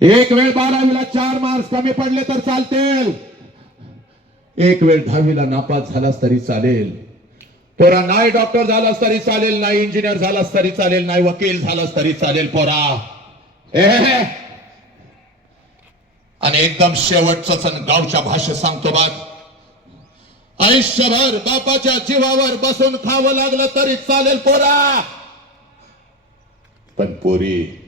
एक वेळ बारावीला चार मार्क्स कमी पडले तर चालतील. एक वेळ दहावीला नापास झालास तरी चालेल. पोरा नाही डॉक्टर झालास तरी चालेल नाही इंजिनियर झालास तरी चालेल नाही वकील झालास तरी चालेल पोरा. ए आणि एकदम शेवटच गावच्या भाषेत सांगतो बाग आयुष्यभर बापाच्या जीवावर बसून खावं लागलं तरी चालेल पोरा. पण पोरी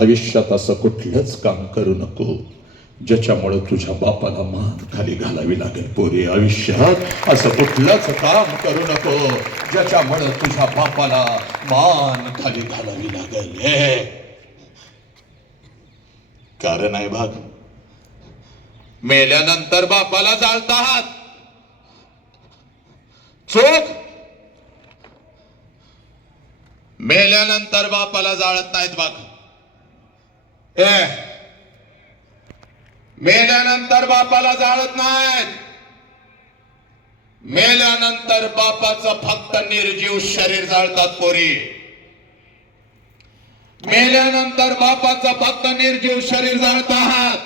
आयुष्यात असं कुठलंच काम करू नको. ज्याच्यामुळे तुझ्या बापाला मान खाली घालावी लागेल. पोरी आयुष्यात असं कुठलंच काम करू नको. ज्याच्यामुळे तुझ्या बापाला मान खाली घालावी लागेल. कारण आहे भाग मेल्यानंतर बापाला जाळतात. चोख मेल्यानंतर बापाला जाळत नाहीत बाग मेल्यानंतर बापाला जाळत नाहीत. मेल्यानंतर बापाचं फक्त निर्जीव शरीर जाळतात पोरी. मेल्यानंतर बापाचं फक्त निर्जीव शरीर जाळतात.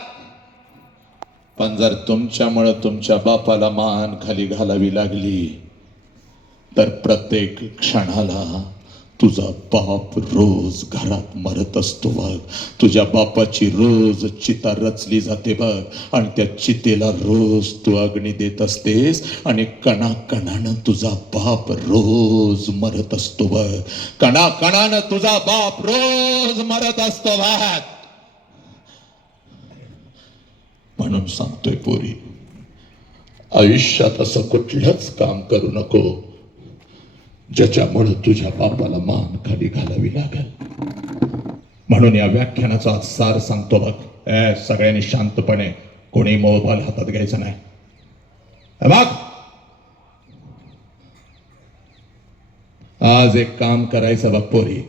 पण जर तुमच्यामुळं तुमच्या बापाला मान खाली घालावी लागली तर प्रत्येक क्षणाला तुझा बाप रोज घरात मरत असतो बघ. तुझ्या बापाची रोज चिता रचली जाते बघ. आणि त्या चितेला रोज तू अग्नी देत असतेस आणि कणाकणानं तुझा बाप रोज मरत असतो बघ. कणाकणानं तुझा बाप रोज मरत असतो बघ. म्हणून सांगतोय पोरी आयुष्यात असं कुठलंच काम करू नको. ज्याच्यामुळे तुझ्या बापाला मान खाली घालावी लागेल. म्हणून या व्याख्यानाचा सार सांगतो बघ. ए सगळ्यांनी शांतपणे कोणी मोबाईल हातात घ्यायचा नाही. बघ. आज एक काम करायचं बघ पोरी.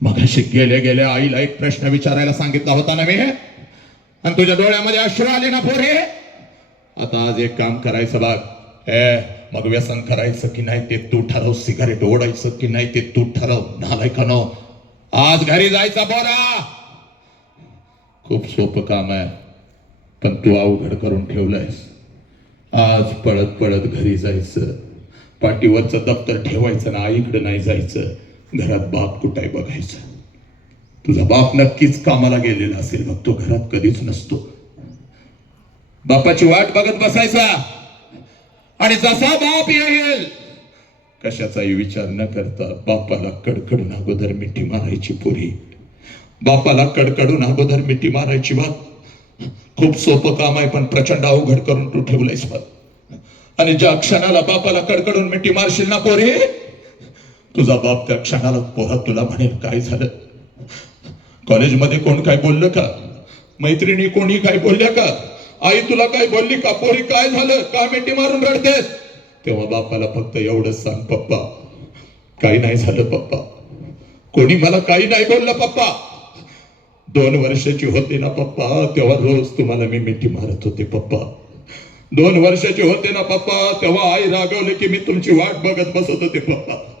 मगाशी गेले गेले आईला एक प्रश्न विचारायला सांगितला होता ना मी. आणि तुझ्या डोळ्यामध्ये अश्रू आले ना पोरी. आता आज एक काम करायचं बघ. ए मग व्यसन करायचं की नाही ते तू ठरव सिगारेट ओढायचं की नाही ते तू ठरव नालाय कनो आज घरी जायचा बोरा! खूप सोपं काम आहे पण तू अवघड करून ठेवलंयस. आज पळत पळत घरी जायचं पाठीवरचं दप्तर ठेवायचं ना आईकडे नाही जायचं घरात बाप कुठाय बघायचं. तुझा बाप नक्कीच कामाला गेलेला असेल बघ तो घरात कधीच नसतो. बापाची वाट बघत बसायचा. आणि जसा बाप येईल. कशाचाही विचार न करता बापाला कडकडून अगोदर मिठी मारायची पुरी. बापाला कडकडून अगोदर मिठी मारायची बात खूप सोपं काम आहे पण प्रचंड अवघड करून तू ठेवलंयस बात आणि ज्या क्षणाला बापाला कडकडून मिठी मारशील ना पोरी तुझा बाप त्या क्षणाला पोहा तुला म्हणेल काय झालं? कॉलेजमध्ये कोण काय बोललं का? मैत्रिणी कोणी काय बोलल्या का? आई तुला काय बोलली का? पोरी काय झालं? का मिठी मारून रडतेस? तेव्हा बापाला फक्त एवढंच सांग पप्पा. काही नाही झालं पप्पा. कोणी मला काही नाही बोललं पप्पा. दोन वर्षाची होते ना पप्पा. तेव्हा रोज तुम्हाला मी मिठी मारत होते पप्पा. दोन वर्षाची होते ना पप्पा. तेव्हा आई रागवले की मी तुमची वाट बघत बसत होते पप्पा.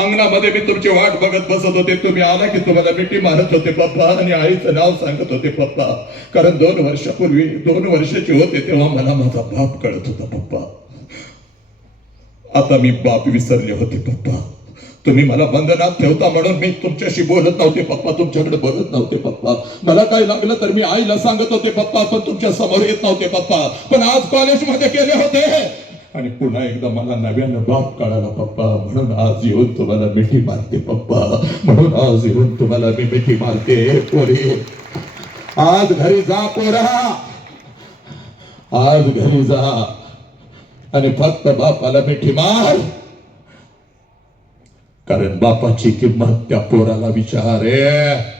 अंगणामध्ये मी तुमची वाट बघत बसत होते. तुम्ही आला की तुम्हाला मिठी मारत होते पप्पा. आणि आईचं नाव सांगत होते पप्पा. कारण दोन वर्षापूर्वी दोन वर्षाचे होते तेव्हा मला माझा बाप कळत होता पप्पा. आता मी बाप विसरले होते पप्पा. तुम्ही मला बंधनात ठेवता म्हणून मी तुमच्याशी बोलत नव्हते पप्पा. तुमच्याकडे बोलत नव्हते पप्पा. मला काय लागलं तर मी आईला सांगत होते पप्पा. पण तुमच्यासमोर येत नव्हते पप्पा. पण आज कॉलेजमध्ये केले होते. आणि पुन्हा एकदा मला नव्यानं बाप कळाला पप्पा म्हणून आज येऊन तुम्हाला मिठी मारते पप्पा. म्हणून आज येऊन तुम्हाला मी मिठी मारते. पोरी आज घरी जा पोरा. आज घरी जा. आणि फक्त बापाला मिठी मार. कारण बापाची किंमत त्या पोराला विचार. आहे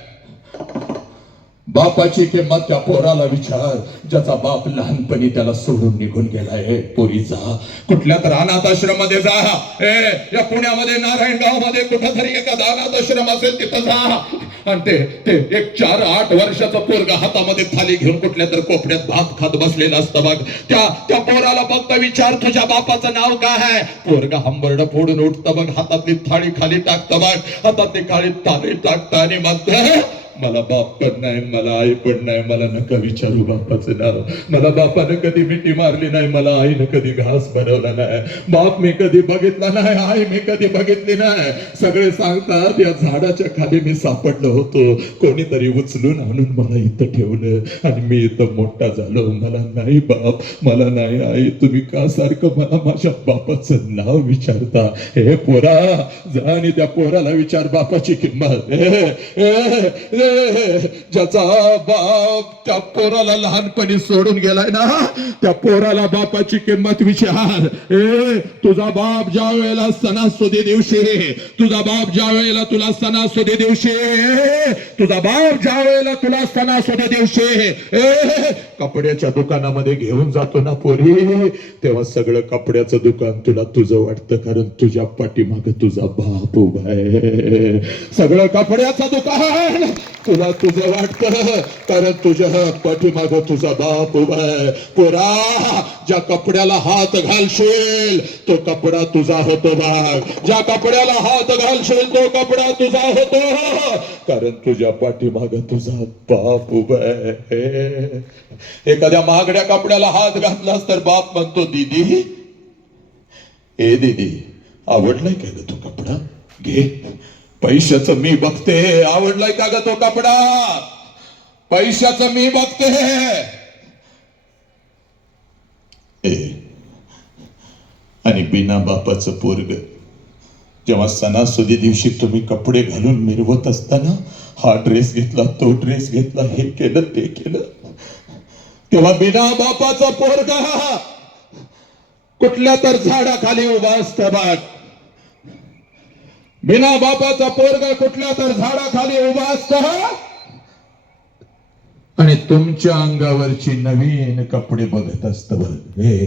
बापाची किंमत त्या पोराला विचार ज्याचा बाप लहानपणी त्याला सोडून निघून गेलाय. पोरी जा. कुठल्या तर अनाथाश्रमामध्ये जा. ए या पुण्यामध्ये नारायणगावमध्ये कुठेतरी एखादा अनाथाश्रम असेल तिथं जा. आणि ते ते एक चार आठ वर्षाचा पोरगा हातामध्ये थाली घेऊन कुठल्या तर कोपऱ्यात भात खात बसलेला असतं बघ. त्या त्या पोराला फक्त विचार तुझ्या बापाचं नाव काय आहे? पोरगा हंबरड फोडून उठतं बघ. हातातली थाळी खाली टाकतं बघ. हातातली खाली थाळी टाकतं आणि मग मला बाप पण नाही मला आई पण नाही मला नका विचारू बापाचं नाव. मला बापानं कधी मिठी मारली नाही मला आईनं कधी घास बनवला नाही. बाप मी कधी बघितला नाही आई मी कधी बघितली नाही. सगळे सांगतात या झाडाच्या खाली मी सापडलो होतो. कोणीतरी उचलून आणून मला इथं ठेवलं. आणि मी इथं मोठा झालो. मला नाही बाप मला नाही आई. तुम्ही का सारखं मला माझ्या बापाचं नाव विचारता? हे पोरा जा आणि त्या पोराला विचार बापाची किंमत. ज्याचा बाप त्या पोराला लहानपणी सोडून गेलाय ना त्या पोराला बापाची किंमत विचार. ए तुझा बाप ज्या वेळेला सणासुदी दिवशी तुझा बाप ज्या वेळेला तुला सणासुदी दिवशी तुझा बाप ज्या वेळेला तुला सणासुदी दिवशी ए कपड्याच्या दुकानामध्ये घेऊन जातो ना पोरी तेव्हा सगळं कपड्याचं दुकान तुला तुझं वाटतं कारण तुझ्या पाठीमाग तुझा बाप उभा आहे. सगळं कपड्याचं दुकान तुला तुझं वाटतं कारण तुझ्या पाठीमाग तुझा बाप उभा आहे. पोरा ज्या कपड्याला हात घालशील तो कपडा तुझा होतो बाग ज्या कपड्याला हात घालशील तो कपडा तुझा होतो. कारण तुझ्या पाठीमाग तुझा बाप उभा आहे. एखाद्या महागड्या कपड्याला हात घातलास तर बाप म्हणतो दीदी ए दीदी आवडलाय का ग तो कपडा? घे. पैशाचं मी बघते. आवडलाय का ग तो कपडा? पैशाचं मी बघते. आणि बिना बापाचं पोरग. जेव्हा सणासुदी दिवशी तुम्ही कपडे घालून मिरवत असताना हा ड्रेस घेतला तो ड्रेस घेतला हे केलं ते केलं. तेव्हा बिना बापाचा पोरगा. कुठल्या तर झाडाखाली उभा असत बाट बिना बापाचा पोरगा कुठल्या तर झाडाखाली उभा असत? आणि तुमच्या अंगावरची नवीन कपडे बघत असत हे.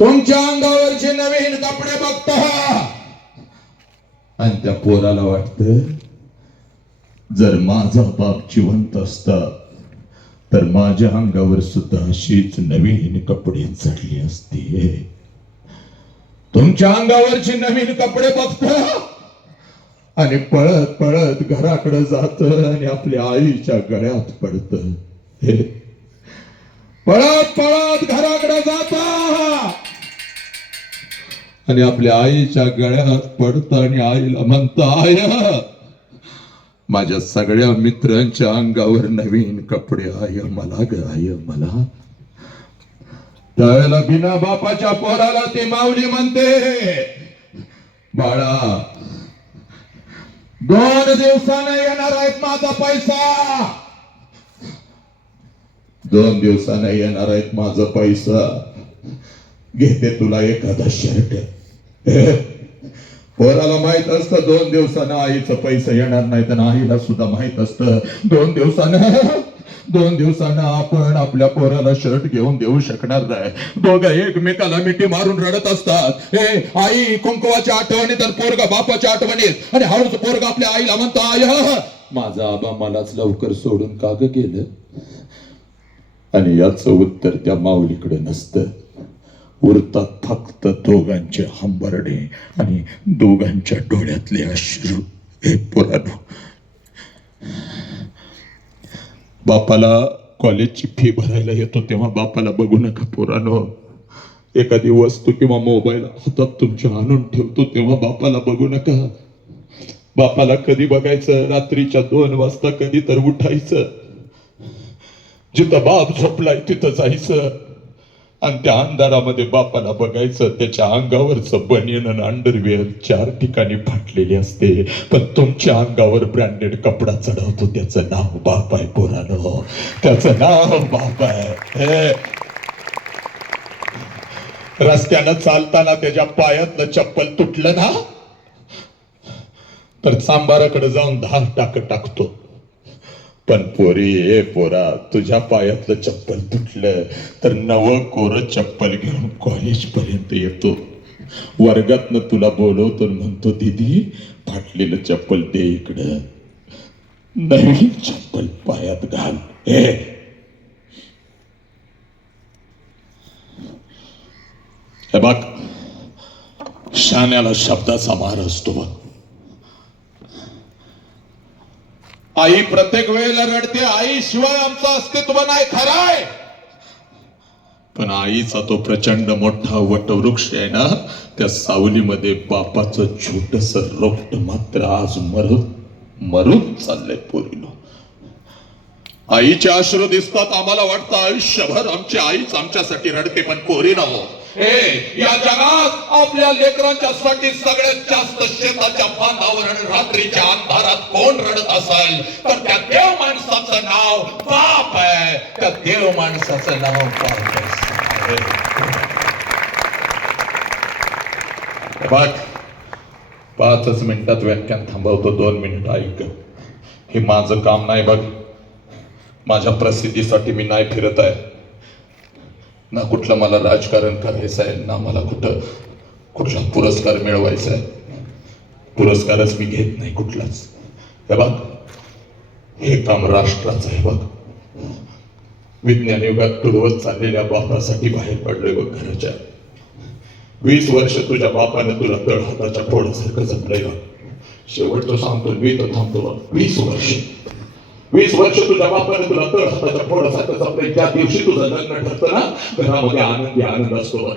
तुमच्या अंगावरचे नवीन कपडे बघत. आणि त्या पोराला वाटत जर माझा बाप जिवंत असता तर माझ्या अंगावर सुद्धा अशीच नवीन कपडे चढली असती. तुमच्या अंगावरचे नवीन कपडे बघत. आणि पळत पळत घराकडे जात आणि आपल्या आईच्या गळ्यात पडत. पळत पळत घराकडे जात. आणि आपल्या आईच्या गळ्यात पडत आणि आईला म्हणत आय माझ्या सगळ्या मित्रांच्या अंगावर नवीन कपडे आय मला ग आय मला त्यावेळेला बिना बापाच्या पोराला ती माऊली म्हणते. बाळा दोन दिवसानं येणार आहेत माझा पैसा. दोन दिवसानं येणार आहेत माझा पैसा. घेते तुला एखादा शर्ट पोराला माहीत असतं दोन दिवसानं आईचं पैसा येणार नाही तर आईला सुद्धा माहीत असतं. दोन दिवसानं दोन दिवसानं आपण आपल्या पोराला शर्ट घेऊन देऊ शकणार नाही. दोघं एकमेकाला मिठी मारून रडत असतात. हे आई कुंकवाच्या आठवणी तर पोरगा बापाच्या आठवणीत. आणि हळूच पोरगा आपल्या आईला म्हणतो आय माझा आबा मलाच लवकर सोडून का ग गेलं? आणि याचं उत्तर त्या माऊलीकडे नसतं. उरतात फक्त दोघांचे हंबरडे आणि दोघांच्या डोळ्यातले अश्रू. हे पुराण बापाला कॉलेजची फी भरायला येतो तेव्हा बापाला बघू नका पोरानो. एखादी वस्तू किंवा मोबाईल हातात तुमच्या आणून ठेवतो तेव्हा बापाला बघू नका. बापाला कधी बघायचं? रात्रीच्या दोन वाजता कधी तर उठायचं? जिथं बाप झोपलाय तिथं जायचं. आणि त्या अंधारामध्ये बापाला बघायचं त्याच्या अंगावरचं बनियन आणि अंडरवेअर चार ठिकाणी फाटलेली असते. पण तुमच्या अंगावर ब्रँडेड कपडा चढवतो त्याचं नाव बाप आहे पोरानो त्याचं नाव बाप आहे हे. रस्त्यानं चालताना त्याच्या पायातलं चप्पल तुटलं ना? तर सांबाराकडे जाऊन धार टाक टाकतो. पण पोरी ए पोरा तुझ्या पायातलं चप्पल तुटलं तर नव कोर चप्पल घेऊन कॉलेज पर्यंत येतो. वर्गातनं तुला बोलवतो म्हणतो दीदी फाटलेलं चप्पल दे इकडं. नवीन चप्पल पायात घाल. ए. हे बघ शाण्याला शब्दाचा मार असतो बघ. आई प्रत्येक वेळेला रडते आई शिवाय आमचं अस्तित्व नाही खराय. पण आईचा तो प्रचंड मोठा वटवृक्ष आहे ना त्या सावलीमध्ये बापाचं छोटस रोपट मात्र आज मरत मरून चाललंय पोरीनो. आईचे आश्रू दिसतात आम्हाला वाटतं आयुष्यभर आमची आईच आमच्यासाठी रडते पण पोरी हो. हे या जगात आपल्या लेकरांच्या साठी सगळ्यात जास्त शेताच्या बांधावर आणि रात्रीच्या अंधारात कोण रडत असेल? तर त्या देव माणसाचं नाव बाप आहे. त्या देव माणसाचं नाव बाप आहे. पाचच मिनिटात व्याख्यान थांबवतो. दोन मिनिट ऐक. हे माझं काम नाही बघ. माझ्या प्रसिद्धीसाठी मी नाही फिरत आहे. ना कुठलं मला राजकारण करायचं आहे ना मला कुठं कुठला पुरस्कार मिळवायचा आहे. पुरस्कारच मी घेत नाही कुठलाच. हे बघ हे काम राष्ट्राचं आहे बघ. विज्ञान युगात तुडवत चाललेल्या बापासाठी बाहेर पडलोय बघ घराच्या. वीस वर्ष तुझ्या बापाने तुला तळ हाताच्या पोडासारखं जपलंय बघ. शेवट तो सांगतो मी तर थांबतो बघ. वीस वर्ष. वीस वर्ष तुझ्या बापाने तुला तर स्वतःच्या पोडासारखं जपलंय त्या दिवशी तुझं लग्न ठरतं ना घरामध्ये आनंदी आनंद असतो.